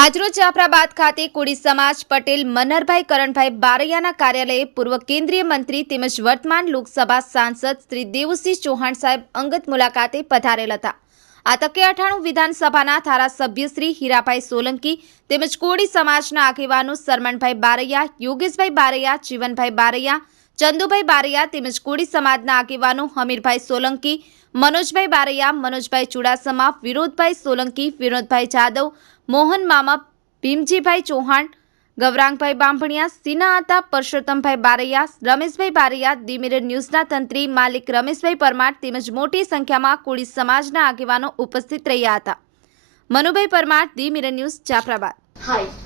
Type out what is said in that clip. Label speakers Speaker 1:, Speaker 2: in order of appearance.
Speaker 1: આજરોજ જાફરાબાદ ખાતે કોળી સમાજ પટેલ મનહરભાઈ કરણભાઈ બારૈયાના કાર્યાલયે પૂર્વ કેન્દ્રીય મંત્રી તેમજ વર્તમાન લોકસભા સાંસદ શ્રી દેવુસિંહ ચૌહાણ સાહેબ અંગત મુલાકાતે પધારેલ હતા. આ તકે અઠાણું વિધાનસભાના ધારાસભ્ય શ્રી હીરાભાઈ સોલંકી તેમજ કોળી સમાજના આગેવાનો સરમણભાઈ બારૈયા, યોગેશભાઈ બારૈયા, જીવનભાઈ બારૈયા, ચંદુભાઈ બારૈયા તેમજ કોળી સમાજના આગેવાનો હમીરભાઈ સોલંકી મનોજભાઈ બારૈયા, મનોજભાઈ ચુડાસમા વિરોધભાઈ સોલંકી, વિનોદભાઈ જાદવ, મોહન મામા, ભીમજીભાઈ ચૌહાણ ગૌરાંગભાઈ બાંભણિયા, સિના આતા, પરસોત્તમભાઈ બારૈયા, રમેશભાઈ બારૈયા, દિમિર ન્યૂઝના તંત્રી, માલિક રમેશભાઈ પરમાર તેમજ મોટી સંખ્યામાં કોળી સમાજના આગેવાનો ઉપસ્થિત રહ્યા હતા. મનુભાઈ પરમાર, દિમિર ન્યૂઝ, જાફરાબાદ.
Speaker 2: હાય